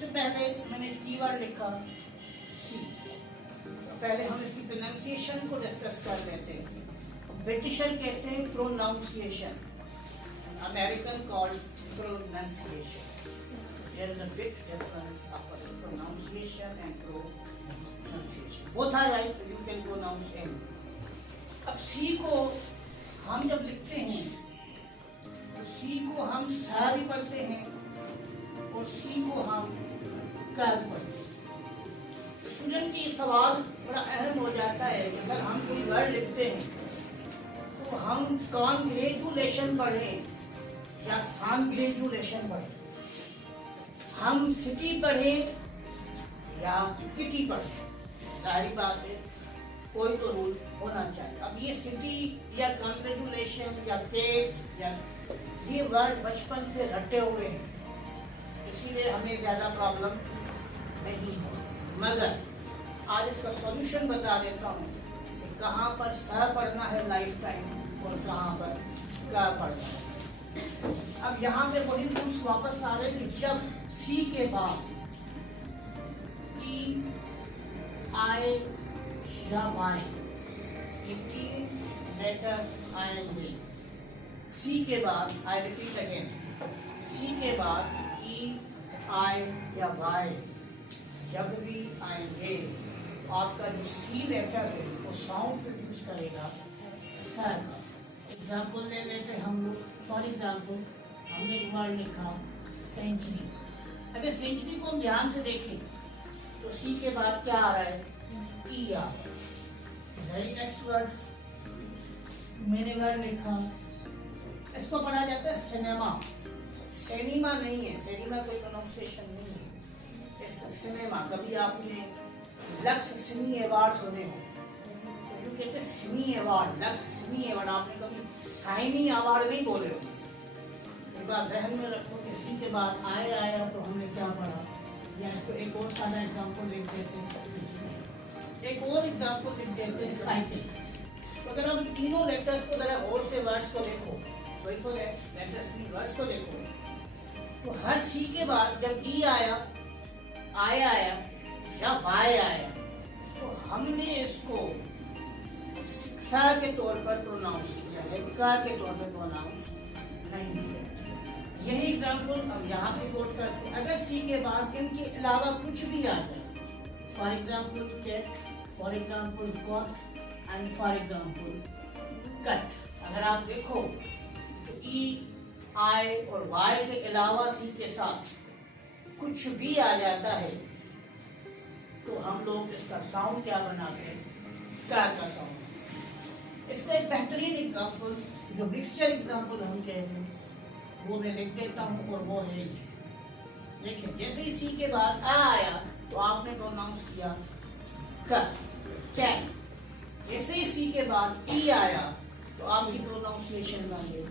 सबसे पहले मैंने कीवर्ड लिखा सी। तो पहले हम इसकी प्रोनाउंसिएशन को डिस्कस कर लेते हैं। ब्रिटिशर कहते हैं pronunciation, American called pronunciation. There is a big difference of pronunciation and pronunciation. Both are right, you can pronounce any. अब सी को हम जब लिखते हैं तो सी को हम सा भी पढ़ते हैं और सी को हम का भी पढ़ते हैं। स्टूडेंट की सवाल बड़ा अहम हो जाता है कि सर हम कोई वर्ड लिखते हैं तो हम कॉन्ग्रेचुलेशन पढ़ें या सांग्रेचुलेशन पढ़ें, हम सिटी पढ़ें या किटी पढ़ें। जाहिर बात है कोई तो रूल होना चाहिए। अब ये सिटी या कॉन्ग्रेचुलेशन या केक या ये वर्ड बचपन से रटे हुए हैं, इसीलिए हमें ज़्यादा प्रॉब्लम नहीं हो। मगर आज इसका सॉल्यूशन बता देता हूँ कि कहाँ पर स पढ़ना है लाइफ टाइम और कहाँ पर का पढ़ना है। अब यहाँ पे वही रूल्स वापस आ रहे हैं कि जब सी के बाद ई आई या वाई ये तीन लेटर आएंगे। सी के बाद, आई रिपीट अगेन, सी के बाद ई आई या वाई जब भी आएंगे तो आपका जो सी लेटर है वो साउंड प्रोड्यूस करेगा स का। एग्जाम्पल ले लेते हम लोग। फॉर एग्जाम्पल हमने एक वर्ड लिखा सेंचुरी। अगर सेंचुरी को हम ध्यान से देखें तो सी के बाद क्या आ रहा है? ई आ रहा है। वेरी नेक्स्ट वर्ड मैंने वर्ड लिखा, इसको पढ़ा जाता है सिनेमा। सिनेमा नहीं है, सिनेमा कोई प्रोनाउंसिएशन नहीं है, इस सिनेमा। कभी आपने लक्स सिनी अवार्ड सुने हो तो जो कहते हैं सिनी अवार्ड, लक्स सिनी अवार्ड, आपने कभी साइनी अवार्ड नहीं बोले हो। एक बार ध्यान में रखो कि सी के बाद आया तो हमने क्या पढ़ा, या इसको एक और सादा एग्जाम्पल लिख देते हैं, एक और एग्जाम्पल लिख देते हैं साइकिल। तो अगर हम तीनों लेटर्स को जरा और से वर्ड्स को देखो, लेटर्स की वर्ड्स को देखो, तो हर सी के बाद जब ई आया या वाई आया तो हमने इसको सा के तौर पर प्रोनाउंस किया है, का के तौर पर प्रोनाउंस नहीं किया। यही एग्जाम्पल हम यहाँ से कोट करते हैं। अगर सी के बाद इनके अलावा कुछ भी आ जाए, for example cat, for example got and for example cut. अगर आप देखो तो ई आई और वाई के अलावा सी के साथ कुछ भी आ जाता है तो हम लोग इसका साउंड क्या बनाते हैं? का साउंड। इसका एक बेहतरीन एग्जाम्पल जो मिक्सचर एग्जाम्पल हम कहते हैं वो मैं लिख देता हूँ, और वो है लेकिन जैसे ही सी के बाद आ आया तो आपने प्रोनाउंस किया कैन। जैसे ही सी के बाद ई आया तो आपकी प्रोनाउंसिएशन बन गई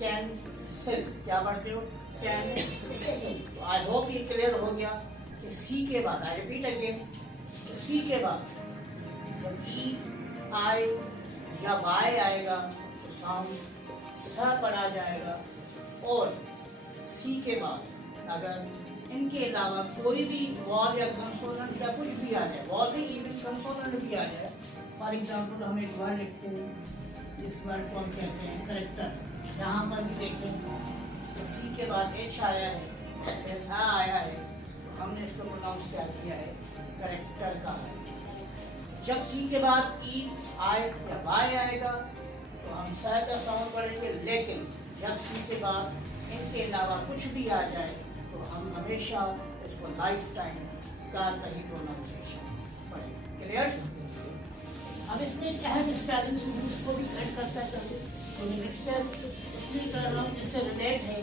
कैंसिल। क्या पढ़ते हो? कैंसिल। तो आई होप ये क्लियर हो गया कि सी के बाद, आई रिपीट अगेन, सी के बाद जब ई आई या वाई आएगा तो साउंड सा पढ़ा जाएगा, और सी के बाद अगर इनके अलावा कोई भी वॉल या कंसोनेंट या कुछ भी आ जाए, वॉल भी इवन कंसोनेंट भी आ जाए, फॉर एग्जाम्पल हम एक वर्ड लिखते हैं, इस वर्ड को हम कहते हैं करेक्टर। यहाँ पर भी देखें तो सी के बाद एच आया है, आया है, तो हमने इसको प्रोनाउंस क्या किया है? करेक्टर का है। जब सी के बाद ई आई या वाई आएगा तो हम स का साउंड पढ़ेंगे, लेकिन जब सी के बाद इनके अलावा कुछ भी आ जाए तो हम हमेशा इसको लाइफ टाइम का ही प्रोनाउंसिएशन पढ़ेंगे। क्लियर? अब इसमें एक अहम स्पेलिंग रूल्स को भी करेक्ट करता चलिए। तो नेक्स्ट स्टेप इसलिए कर रहा हूँ, इससे रिलेट है।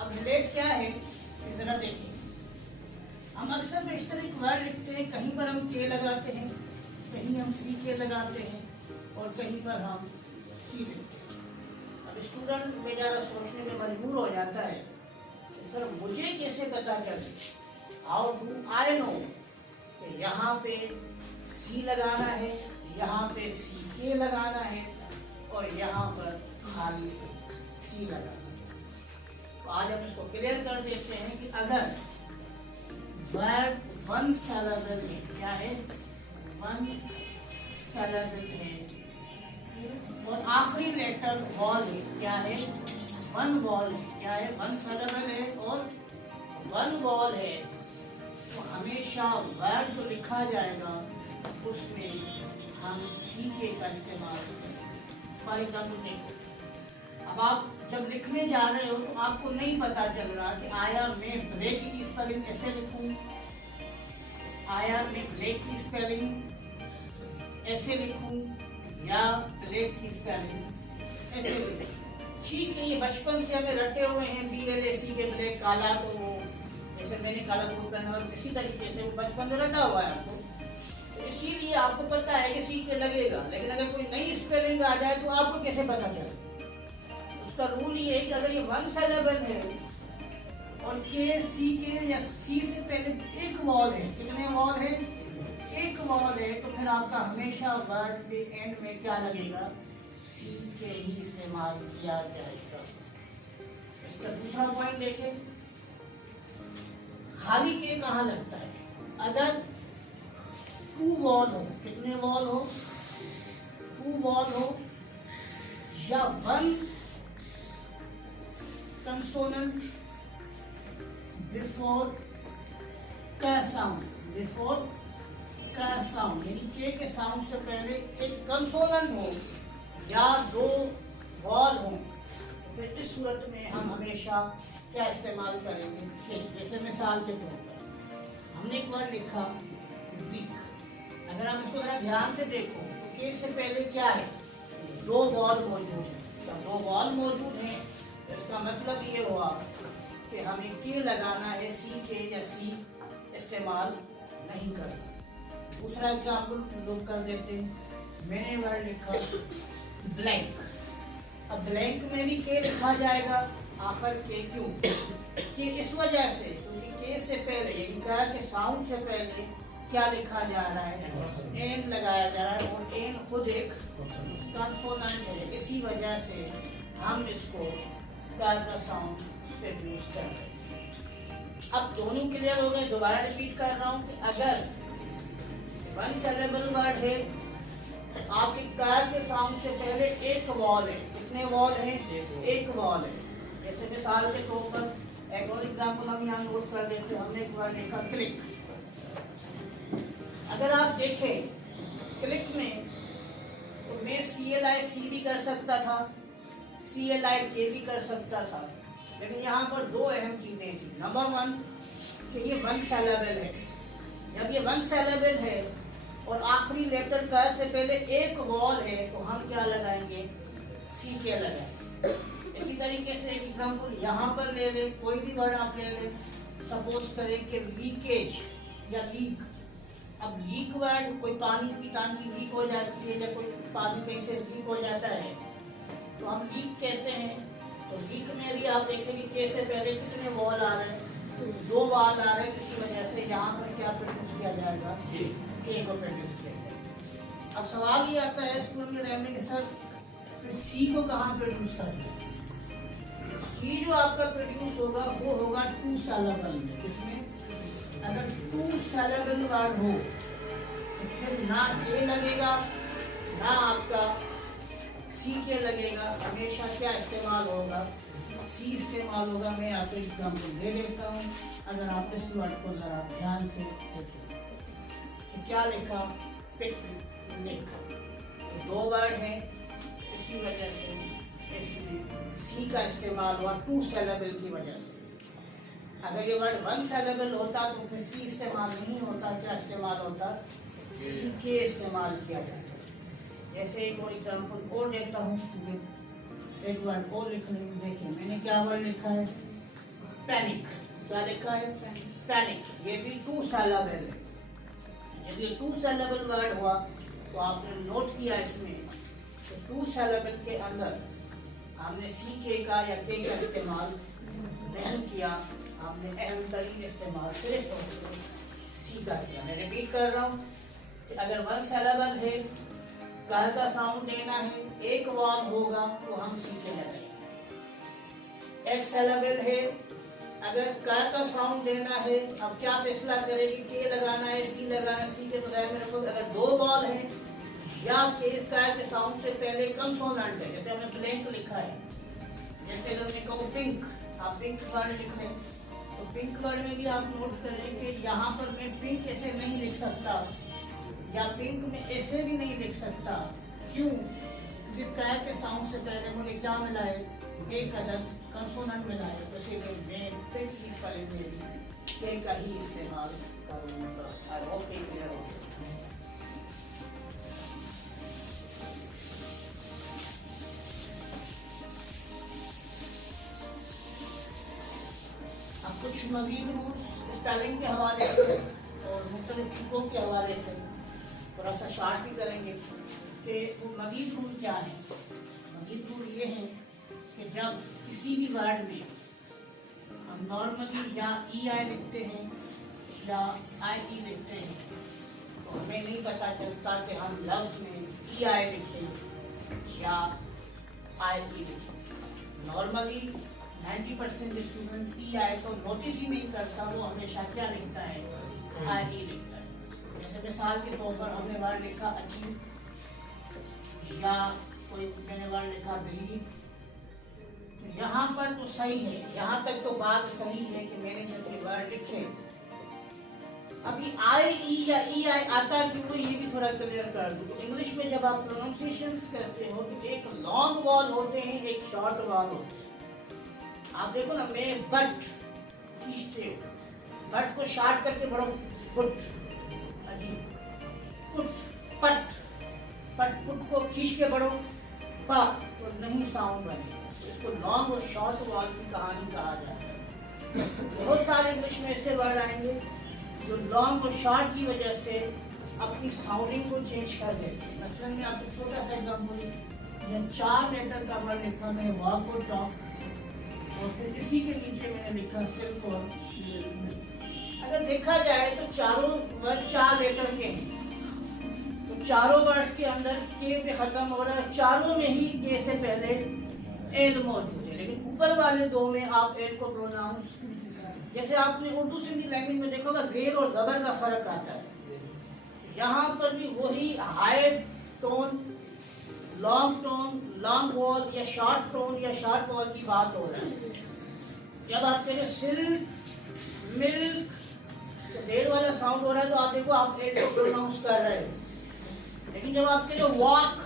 अब रिलेट क्या है जरा देखिए। हम अक्सर बेशतर एक वर्ड लिखते हैं, कहीं पर हम के लगाते हैं, कहीं हम सी के लगाते हैं और कहीं पर हम सी लिखते हैं। अब स्टूडेंट बेचारा सोचने में मजबूर हो जाता है कि सर मुझे कैसे पता चले, हाउ डू आई नो कि यहाँ पे सी लगाना है, यहाँ पे सी के लगाना है और यहाँ पर खाली सी लगाना है। तो आज हम इसको क्लियर कर देते हैं कि अगर वर्ड वन सिलेबल है, क्या है, वन सिलेबल है, और आखिरी लेटर वॉल है, क्या है, वन वॉल है, क्या है, वन सिलेबल है और वन वॉल है, तो हमेशा वर्ड जो लिखा जाएगा उसमें हम सीके का इस्तेमाल करें। फॉर एग्जाम्पल देखो, अब आप जब लिखने जा रहे हो तो आपको नहीं पता चल रहा कि आया मैं ब्रेक की स्पेलिंग कैसे लिखूं, आया मैं ब्रेक की स्पेलिंग ऐसे लिखूं या ब्रेक की स्पेलिंग ऐसे लिखूं। ठीक है, ये बचपन से हमें रटे हुए हैं BLAC के ब्रेक, काला तो वो जैसे मैंने काला सूट पहना और इसी तरीके से वो बचपन से रटा हुआ है आपको, तो इसीलिए आपको पता है कि सीखे लगेगा। लेकिन अगर कोई नई स्पेलिंग आ जाए तो आपको कैसे पता चले? उसका रूल ये है कि अगर ये वन सिलेबल है और के सी के या सी से पहले एक वॉल है, कितने वॉल है, एक वॉल है, तो फिर आपका हमेशा वर्ड के एंड में क्या लगेगा, सी के ही इस्तेमाल किया जाएगा। इसका दूसरा पॉइंट देखें, खाली के कहाँ लगता है? अगर टू वॉल हो, कितने वॉल हो, टू वॉल हो, या वन कंसोनेंट बिफोर का साउंड, बिफोर का साउंड, यानी के साउंड से पहले एक कंसोनेंट हो या दो वॉल हो, तो फिर इस सूरत में हम हमेशा क्या इस्तेमाल करेंगे, के। जैसे मिसाल के तौर पर हमने एक वर्ड लिखा वीक, अगर आप इसको जरा ध्यान से देखो तो के से पहले क्या है, दो वॉल मौजूद है। जब दो वॉल मौजूद है इसका मतलब ये हुआ कि हमें के लगाना है, सी के या सी इस्तेमाल नहीं करना। दूसरा एग्जाम्पल लोग कर देते हैं, मैंने वर्ड लिखा ब्लैंक, अब ब्लैंक में भी के लिखा जाएगा आखिर के, क्यों कि इस वजह से क्योंकि के से पहले यानी क्या के साउंड से पहले क्या लिखा जा रहा है, एन लगाया जा रहा है, और एन खुद एक कंसोनेंट है, इसी वजह से हम इसको का साउंड से यूज कर रहे हैं। अब दोनों क्लियर हो गए। दोबारा रिपीट कर रहा हूँ कि अगर वन सिलेबल वर्ड है, आपके कार के साउंड से पहले एक वॉल है, कितने वॉल है, एक वॉल है। जैसे मिसाल के तौर पर एक और एग्जाम्पल हम यहाँ नोट कर देते हैं, हमने एक वर्ड लिखा क्लिक। अगर आप देखें क्लिक में तो मैं CLIC भी कर सकता था, CLIK भी कर सकता था, लेकिन यहाँ पर दो अहम चीजें थी। नंबर वन कि ये वन सिलेबल है, जब ये वन सिलेबल है और आखिरी लेटर का से पहले एक वॉल है तो हम क्या लगाएंगे, CK लगाएंगे। इसी तरीके से एक एग्जाम्पल यहाँ पर ले लें, कोई भी वर्ड आप ले लें, सपोज करें कि लीकेज या लीक। अब लीक वर्ड, कोई पानी की टांकी लीक हो जाती है या कोई पानी कहीं से लीक हो जाता है तो हम लीक कहते हैं। तो लीक में भी आप देखेंगे के से पहले कितने वॉल आ रहे हैं, तो दो वॉल आ रहे हैं, जिसकी वजह से यहाँ पर क्या प्रोड्यूस किया जाएगा, के को प्रोड्यूस किया जाएगा। अब सवाल ये आता है स्कूल में रहने के सर फिर सी को कहाँ प्रोड्यूस करना है? सी जो आपका प्रोड्यूस होगा वो होगा टू सिलेबल में। किसमें? अगर टू सिलेबल वर्ड हो तो फिर ना ए लगेगा ना आपका सी के लगेगा, हमेशा क्या इस्तेमाल होगा, सी इस्तेमाल होगा। मैं आपको एग्जाम्पल दे देता हूँ, अगर आप इस वर्ड को जरा ध्यान से देखें कि क्या लिखा, पिकनिक, दो वर्ड हैं, इसी वजह से इसमें सी का इस्तेमाल हुआ टू सिलेबल की वजह से। अगर ये वर्ड वन सिलेबल होता तो फिर सी इस्तेमाल नहीं होता, क्या इस्तेमाल होता, सी के इस्तेमाल किया जाता। जैसे एक और एग्जाम्पल और देता हूँ, एक वर्ड और लिख लेंगे। देखिए मैंने क्या वर्ड लिखा है, पैनिक। क्या लिखा है, पैनिक। ये भी टू सिलेबल है। जब ये टू सिलेबल वर्ड हुआ तो आपने नोट किया इसमें तो टू सिलेबल के अंदर हमने सी के का या के का इस्तेमाल नहीं किया, हमने अहम तरीन इस्तेमाल सिर्फ सी का किया। मैं रिपीट कर रहा हूँ कि अगर वन सिलेबल है, कह का साउंड देना है, एक वॉल होगा तो हम सी के लगाएंगे। एक सिलेबल है। अगर क का साउंड देना है, अब क्या फैसला करें कि के लगाना है, सी लगाना है, सी के बजाय में रखो। अगर दो बॉल है या के के साउंड से पहले कंसोनेंट है, जैसे हमने ब्लैंक लिखा है, जैसे अगर मैं कहूँ पिंक, आप पिंक वर्ड लिख लें, तो पिंक वर्ड में भी आप नोट करें कि यहाँ पर मैं पिंक ऐसे नहीं लिख सकता या पिंक में ऐसे भी नहीं लिख सकता। क्यों? क्योंकि क के साउंड से पहले मुझे क्या मिला है, एक अदद कंसोनेंट मिला है, तो इसीलिए मैं पिंक की स्पेलिंग में भी के का ही इस्तेमाल करूँगा। आई होप ये क्लियर हो गया। अब कुछ मज़ीद रूल्स स्पेलिंग के हवाले से और मुख्तलिफ चीज़ों के हवाले से थोड़ा सा शार्ट भी करेंगे कि वो मज़ीद रूल क्या है। मज़ीद रूल ये है कि जब किसी भी वर्ड में हम नॉर्मली या ई आई लिखते हैं या आई ई लिखते हैं, तो हमें नहीं पता चलता कि हम लफ्ज़ में ई आई लिखें या आई ई लिखें। नॉर्मली 90% स्टूडेंट ई आई को नोटिस ही नहीं करता, वो हमेशा क्या लिखता है, आई ई लिखता है। जैसे मिसाल के तौर पर हमने वर्ड लिखा अचीव या कोई मैंने वर्ड लिखा बिलीव, तो यहाँ पर तो सही है, यहाँ तक तो बात सही है कि मैंने जब ये वर्ड लिखे। अभी आई ई या ई आई आता क्यों, ये भी थोड़ा क्लियर कर दूँ। इंग्लिश में जब आप प्रोनाउंसिएशंस करते हो तो एक लॉन्ग वॉल होते हैं, एक शॉर्ट वॉल होते हैं। आप देखो ना, मैं बट खींचते हो, बट को शार्ट करके पढ़ो फुट, अजीब फुट, पट पट, फुट को खींच के पढ़ो पा, तो नहीं साउंड बनेगा। इसको लॉन्ग और शॉर्ट वॉल की कहानी कहा जाता है। बहुत सारे इंग्लिश में ऐसे वर्ड आएंगे जो लॉन्ग और शॉर्ट की वजह से अपनी साउंडिंग को चेंज कर देते हैं। मतलब मैं आपको छोटा सा एग्जाम्पल, 4 लेटर का वर्ड लिखा मैं वॉक और टॉक, और फिर इसी के नीचे मैंने लिखा सिल्क और सिल्क। अगर देखा जाए तो चारों वर्ड 4 लेटर के हैं, तो चारों वर्ड्स के अंदर के पे खत्म हो रहा है, चारों में ही के से पहले एल मौजूद है, लेकिन ऊपर वाले दो में आप एल को प्रोनाउंस, जैसे आपने उर्दू सिंधी लैंग्वेज में देखा होगा जेर और ज़बर का फर्क आता है, यहाँ पर भी वही हाई टोन, लॉन्ग वॉल या शॉर्ट टोन या शॉर्ट वॉल की बात हो रही है। जब आप कह रहे सिल्क, मिल्क, तो देर वाला साउंड हो रहा है, तो आप देखो आप एल को प्रोनाउंस कर रहे हो। लेकिन जब आप कह रहे वॉक,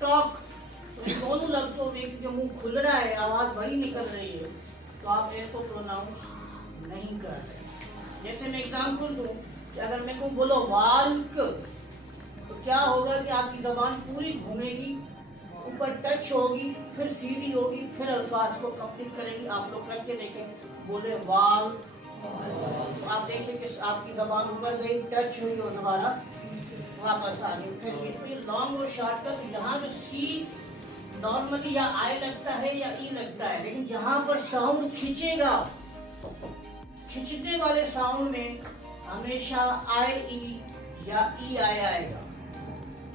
टॉक, तो इन दोनों लफ्जों में क्योंकि मुंह खुल रहा है, आवाज़ बड़ी निकल रही है, तो आप एल को प्रोनाउंस नहीं कर रहे। जैसे मैं एग्जाम्पल दूँ कि अगर मैं को बोलो वाल्क, तो क्या होगा कि आपकी ज़बान पूरी घूमेगी, ऊपर टच होगी, फिर सीधी होगी, फिर अल्फाज को कंप्लीट करेगी। आप लोग करके देखें, बोले वाल, तो आप देखें कि आपकी ज़बान ऊपर गई, टच हुई और दोबारा वापस आ गई। फिर ये लॉन्ग और शॉर्ट का, यहाँ जो सी नॉर्मली या आई लगता है या ई लगता है, लेकिन यहाँ पर साउंड खींचेगा, खिंचने वाले साउंड में हमेशा आई ई या ई आई आएगा।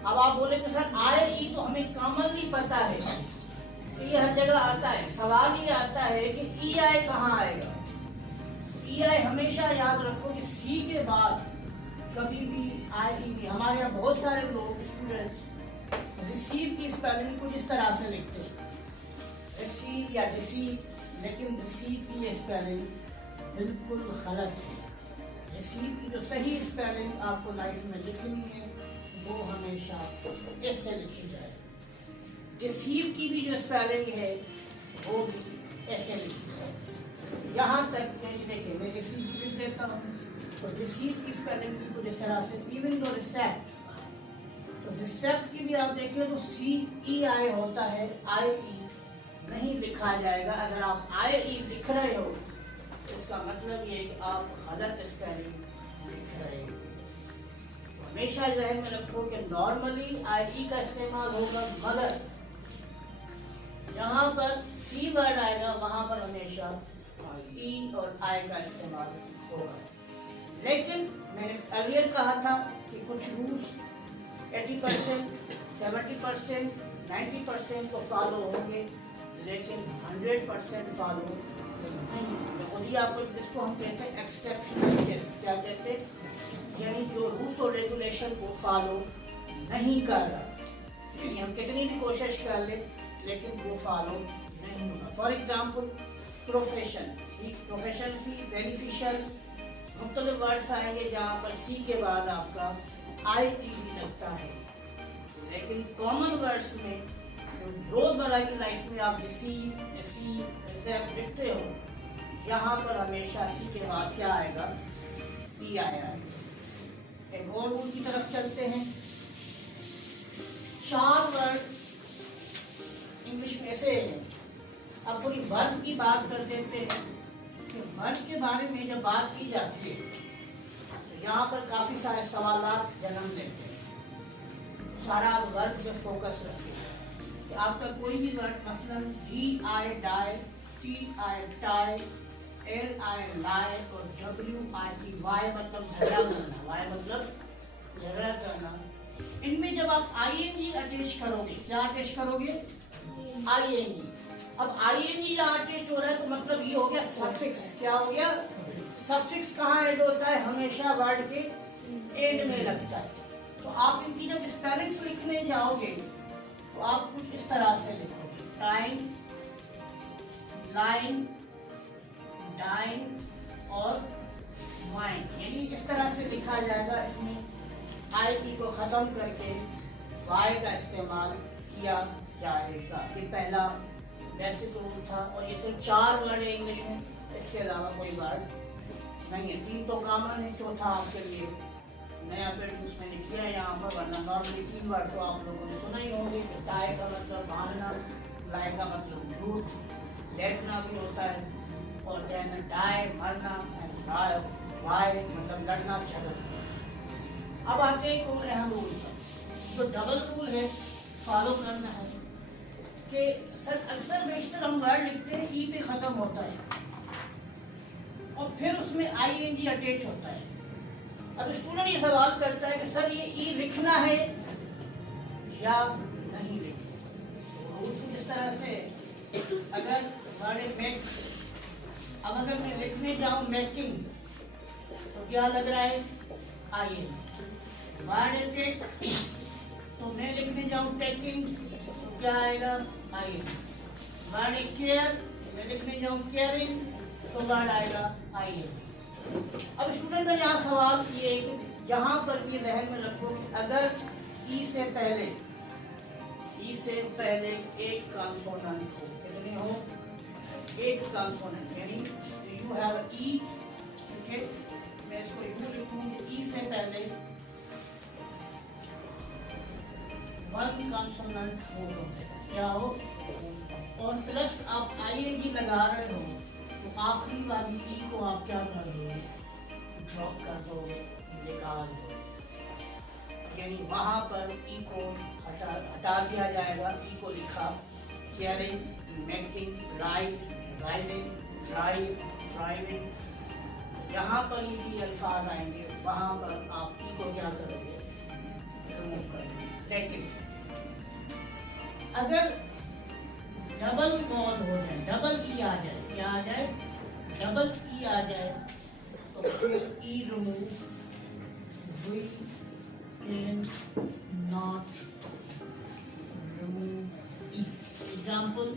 अब आप बोले तो सर आई ई तो हमें कॉमनली पता है, तो ये हर जगह आता है। सवाल ये आता है कि ई आई कहाँ आएगा। ई आई हमेशा याद रखो कि सी के बाद कभी भी आई ई भी, हमारे यहाँ बहुत सारे लोग स्टूडेंट रिसीव की स्पेलिंग को इस तरह से लिखते हैं, रिसीव या डिसीव, लेकिन रिसीव की स्पेलिंग बिल्कुल गलत है। रिसीव की जो सही स्पेलिंग आपको लाइफ में लिखनी है वो हमेशा ऐसे लिखी जाए। डिसीव की भी जो स्पेलिंग है वो भी ऐसे लिखी जाए। यहाँ तक देखिए मैं रिसीव लिख देता हूँ, तो रिसीव की स्पेलिंग भी कुछ इस तरह से, इवन दो रिसेप्ट, तो रिसेप्ट की भी आप देखिए तो सी ई आई होता है, आई ई नहीं लिखा जाएगा। अगर आप आई ई लिख रहे हो तो इसका मतलब ये कि आप गलत स्पेलिंग लिख रहे हो। हमेशा ज़हन में रखो कि नॉर्मली आई ई का इस्तेमाल होगा, मगर जहाँ पर सी वर्ड आएगा वहाँ पर हमेशा ई और आई का इस्तेमाल होगा। लेकिन मैंने अर्लियर कहा था कि कुछ रूल्स 80%, 70%, 90% को फॉलो होंगे, लेकिन 100% फॉलो नहीं। तो खुद ही आपको, जिसको हम कहते हैं एक्सेप्शनल केस, क्या कहते हैं, यानी जो रूल्स और रेगुलेशन को फॉलो नहीं कर रहा, यानी हम कितनी भी कोशिश कर ले लेकिन वो फॉलो नहीं होगा। For example profession, profession C, beneficial, मुख्तलिफ वर्ड्स आएंगे जहाँ पर सी के बाद आपका आई ई भी लगता है। लेकिन कॉमन वर्ड्स में जो रोजमर्रा की लाइफ में आप रिसीव, एक्सेप्ट लिखते हो, यहाँ पर हमेशा सी के बाद क्या आएगा, ई आया है। एक और रूल की तरफ चलते हैं। 4 वर्ड इंग्लिश में ऐसे हैं। अब पूरी वर्ब की बात कर देते हैं कि वर्ब के बारे में जब बात की जाती है तो यहाँ पर काफ़ी सारे सवालात जन्म लेते हैं। सारा वर्ब पे फोकस रखिए कि आपका कोई भी वर्ड, मसलन D I die, T I tie, L I lie और डब्ल्यू आई टी, वाई मतलब झगड़ा करना, वाई मतलब झगड़ा करना, इनमें जब आप आईएनजी अटैच करोगे, क्या अटैच करोगे, आईएनजी। अब आईएनजी जहाँ अटैच हो रहा है तो मतलब ये हो गया सफिक्स। क्या हो गया, सफिक्स कहाँ ऐड होता है, हमेशा वर्ड के एंड में लगता है। तो आप इनकी जब स्पेलिंग्स लिखने जाओगे तो आप कुछ इस तरह से लिखोगे, टाइम, लाइन, डाइन और वाइन, यानी इस तरह से लिखा जाएगा। इसमें आई ई को ख़त्म करके वाई का इस्तेमाल किया जाएगा। ये पहला बेसिक रूल था और ये सिर्फ 4 वर्ड है इंग्लिश में, इसके अलावा कोई वर्ड नहीं है। 3 तो कॉमन है, चौथा आपके लिए नया पेड़ उसमें लिख दिया यहाँ पर, वरना नॉर्मली 3 वर्ड तो आप लोगों ने सुना ही होंगे। टाई का मतलब भागना, लाई का मतलब झूठ, लेटना भी होता है, और देन डाई मरना, वाई मतलब लड़ना झगड़ना। अब आते हैं कोई अहम रूल पर, जो डबल रूल है फॉलो करना है कि सर अक्सर बेशतर हम वर्ड लिखते हैं ई पे ख़त्म होता है और फिर उसमें आईएनजी अटैच होता है। अब स्टूडेंट ये सवाल करता है कि सर ये ई लिखना है या नहीं लिखना। रूल कुछ इस तरह से, अगर वर्ड मेक, अब अगर मैं लिखने जाऊँ मेकिंग तो क्या लग रहा है, आईएनजी। वर्ड टेक तो मैं लिखने जाऊँ टेकिंग तो क्या आएगा, आईएनजी। वर्ड केयर, मैं लिखने जाऊँ केयरिंग तो वर्ड आएगा आईएनजी। अब स्टूडेंट का यहाँ सवाल ये है कि यहाँ पर भी जहन में रखो कि अगर ई से पहले एक कॉन्सोनेंट हो, कितने हो, एक कॉन्सोनेंट, यानी यू हैव ई, ठीक है, मैं इसको यू लिखूंगी, ई से पहले 1 कॉन्सोनेंट हो, क्या हो, और प्लस आप आईएनजी लगा रहे हो तो आखिरी वाली ई को आप क्या कर दोगे, ड्रॉप कर दोगे, निकाल दोगे, यानी वहाँ पर ई को हटा दिया जाएगा। ई को लिखा caring, making, right, driving, drive, driving, यहाँ पर ये भी अल्फाज आएंगे, वहाँ पर आप ई को क्या करोगे, रिमूव करोगे। लेकिन अगर डबल बॉल हो जाए, डबल ई आ जाए, क्या आ जाए, डबल ई आ जाए तो फिर E remove, we can not remove E. Example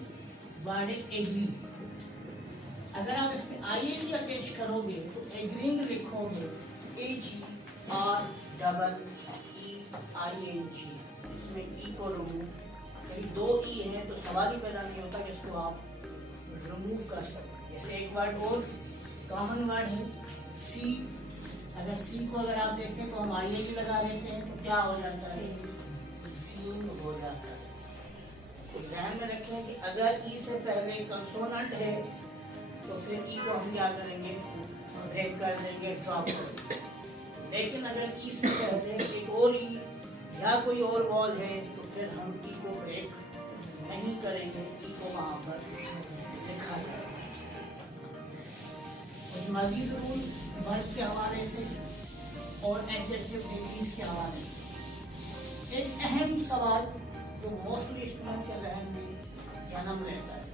word agree, अगर आप इसमें आईएनजी अटैच करोगे तो एग्रीइंग लिखोगे, AGREEING, इसमें ई को रिमूव, यदि 2 ई हैं तो सवाल ही पैदा नहीं होता कि इसको आप रिमूव कर सकते। जैसे एक वर्ड और कॉमन वर्ड है सी, अगर सी को अगर आप देखें तो हम आईएनजी लगा लेते हैं तो क्या हो जाता है, सीन हो जाता है। तो ध्यान में रखें कि अगर ई से पहले कंसोनेंट है तो फिर ई को हम क्या करेंगे, ब्रेक कर देंगे, ड्रॉप करेंगे। लेकिन अगर ई से पहले एक और ई या कोई और वॉल है तो फिर हम ई को ब्रेक नहीं करेंगे, ई को वहाँ पर लिखा जाएगा। मज़ीद रूल वर्ब के हवाले से और एडजेक्टिव डिग्रीज के हवाले से एक अहम सवाल जो मोस्टली स्टूडेंट के जहन में जन्म लेता है,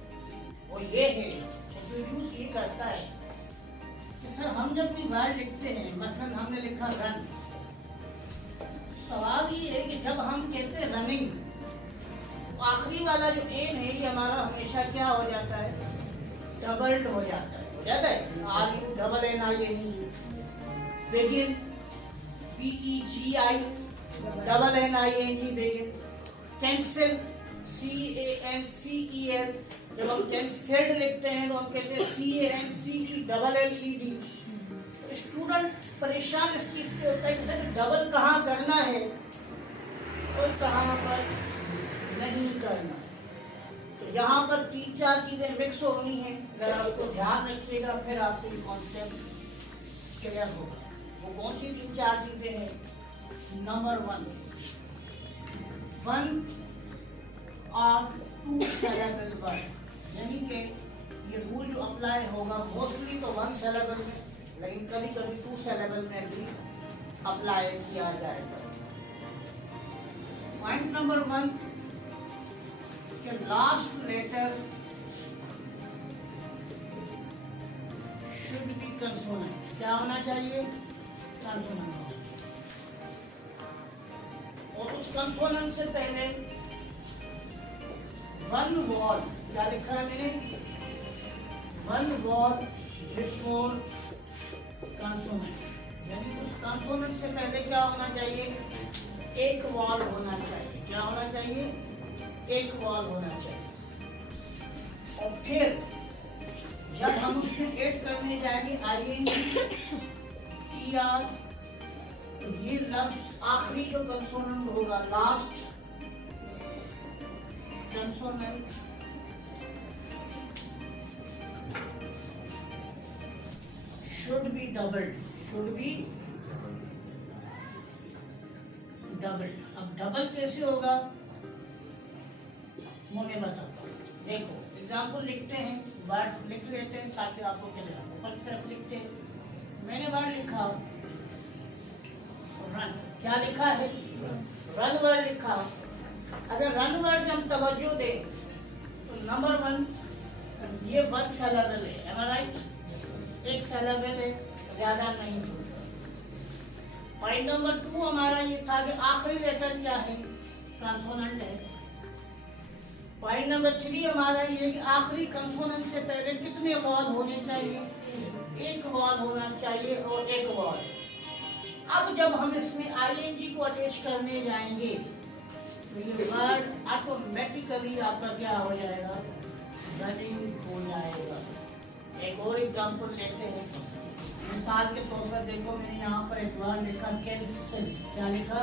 वो ये है, इंट्रोड्यूस ये करता है कि सर हम जब कोई वर्ड लिखते हैं, मतलब हमने लिखा रन, सवाल ये है कि जब हम कहते हैं रनिंग, आखिरी वाला जो एम है ये हमारा हमेशा क्या हो जाता है, डबल्ड हो जाता है R U double N I N G, begin BEGI double NING begin, cancel CANCEL, जब हम कैंसिल्ड लिखते हैं तो हम कहते हैं CANCE डबल LED। स्टूडेंट परेशान इस चीज पे होता है कि सर डबल कहाँ करना है और कहाँ पर नहीं करना। तो यहाँ पर 3-4 चीजें मिक्स होनी है, अगर आपको ध्यान रखिएगा फिर आपको ये कॉन्सेप्ट क्लियर होगा। वो कौन सी 3-4 चीजें हैं? नंबर 1 और 2 syllable वर्ड, यानी कि ये रूल जो अप्लाई होगा मोस्टली तो 1 syllable में, लेकिन कभी कभी 2 syllable में भी अप्लाई किया जाएगा। पॉइंट नंबर 1 के last letter should be consonant. क्या होना चाहिए? कंसोनेंट। और उस कंसोनेंट से पहले वन वॉल, क्या लिखा है मैंने? वन वॉल बिफोर कंसोनेंट, यानी उस कंसोनेंट से पहले क्या होना चाहिए? एक वॉल होना चाहिए। क्या होना चाहिए? एक वॉल होना चाहिए। और फिर जब हम उसमें ऐड करने जाएंगे ING ER, तो ये लफ्ज आखिरी जो कंसोनेंट होगा, last consonant, should be doubled, should be doubled. अब डबल कैसे होगा मुझे बताओ। देखो एग्जाम्पल लिखते हैं, वर्ड लिख लेते हैं ताकि आपको क्या लगा। ऊपर की तरफ लिखते हैं, मैंने वर्ड लिखा रन। क्या लिखा है? रन वर्ड लिखा। अगर रन वर्ड में हम तवज्जो दें तो नंबर 1 ये 1 syllable है, am I right? एक syllable है, ज्यादा नहीं होता। पॉइंट नंबर 2 हमारा ये था कि आखिरी लेटर क्या है? कंसोनेंट है। पॉइंट नंबर 3 हमारा ये कि आखिरी कंसोनेंट से पहले कितने वॉल होने चाहिए? एक वॉल होना चाहिए और एक वॉल। अब जब हम इसमें ING को अटैच करने जाएंगे तो ये वर्ड ऑटोमेटिकली आपका क्या हो जाएगा? रनिंग हो जाएगा। एक और एग्जांपल लेते हैं, मिसाल के तौर पर देखो मैंने यहाँ पर एक वर्ड लिखा कैंसिल। क्या लिखा?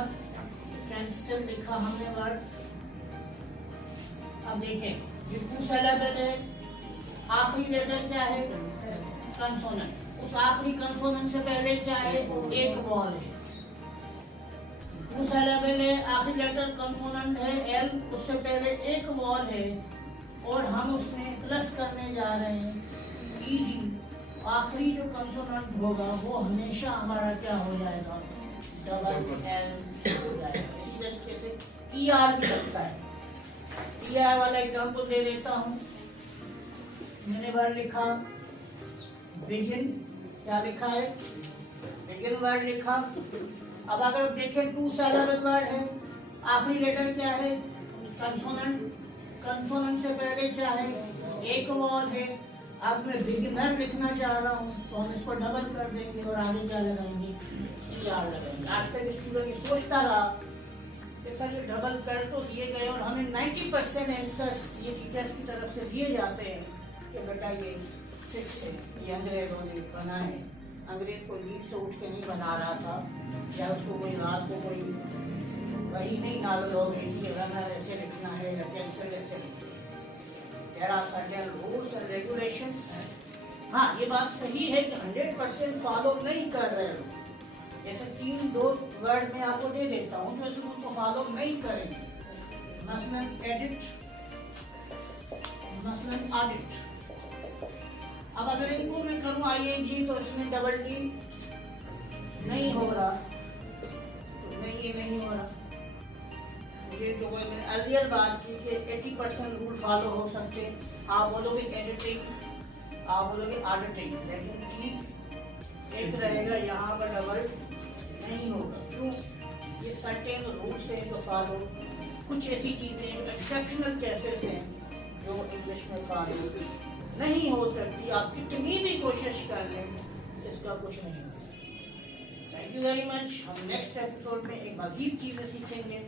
कैंसिल लिखा हमने वर्ड। अब देखें ये 2 syllable है, आखिरी लेटर क्या है? कंसोनेंट। उस आखिरी कंसोनेंट से पहले क्या है? एक वॉल है। 2 syllable है, आखिरी लेटर कंसोनेंट है L, उससे पहले एक वॉल है और हम उसमें प्लस करने जा रहे हैं ED। आखिरी जो कंसोनेंट होगा वो हमेशा हमारा क्या हो जाएगा? डबल L हो जाएगा। इसी तरीके से ER भी लगता है। ER वाला एग्जांपल दे देता हूँ। मैंने वर्ड लिखा बिगिन। क्या लिखा है? बिगिन वर्ड लिखा। अब अगर देखें 2 syllable वर्ड है, आखिरी लेटर क्या है? कंसोनेंट। कंसोनेंट से पहले क्या है? एक वॉल है। अब मैं बिगिनर लिखना चाह रहा हूँ तो हम इसको डबल कर देंगे और आगे क्या लगाएंगे? ER लगाएंगे। आज तक स्टूडेंट ये सोचता रहा कि सर ये डबल कर तो दिए गए और हमें 90% आंसर्स ये टीचर्स की तरफ से दिए जाते हैं कि बेटा ये फिक्स है, ये अंग्रेजों ने बना है। अंग्रेज कोई नींद से उठ के नहीं बना रहा था, या उसको कोई रात को कोई वही नहीं नालो लोग रनर ऐसे लिखना है या कैंसिल ऐसे लिखना है। There are certain rules and regulation. हाँ ये बात सही है कि 100% फॉलो नहीं कर रहे हो। जैसे 3-2 वर्ड में आपको दे देता हूँ तो इसमें उसको फॉलो नहीं करेंगे। मसलन एडिट, मसलन ऑडिट। अब अगर इनको मैं करूँ ING तो इसमें डबल D नहीं हो रहा, तो नहीं ये नहीं हो रहा। ये जो मैंने अर्लियर बात की कि 80% रूल फॉलो हो सकते, आप बोलोगे एडिटिंग, आप बोलोगे ऑडिटिंग, लेकिन टी एक रहेगा, यहाँ पर डबल नहीं होगा। क्यों? ये सर्टेन रूल्स हैं तो फॉलो, कुछ ऐसी चीज़ें एक्सेप्शनल केसेस हैं जो इंग्लिश में फॉलो नहीं हो सकती, आप कितनी भी कोशिश कर लें इसका कुछ नहीं होगा। Thank you very much. हम नेक्स्ट एपिसोड में एक मज़ीद चीज़ें सीखेंगे।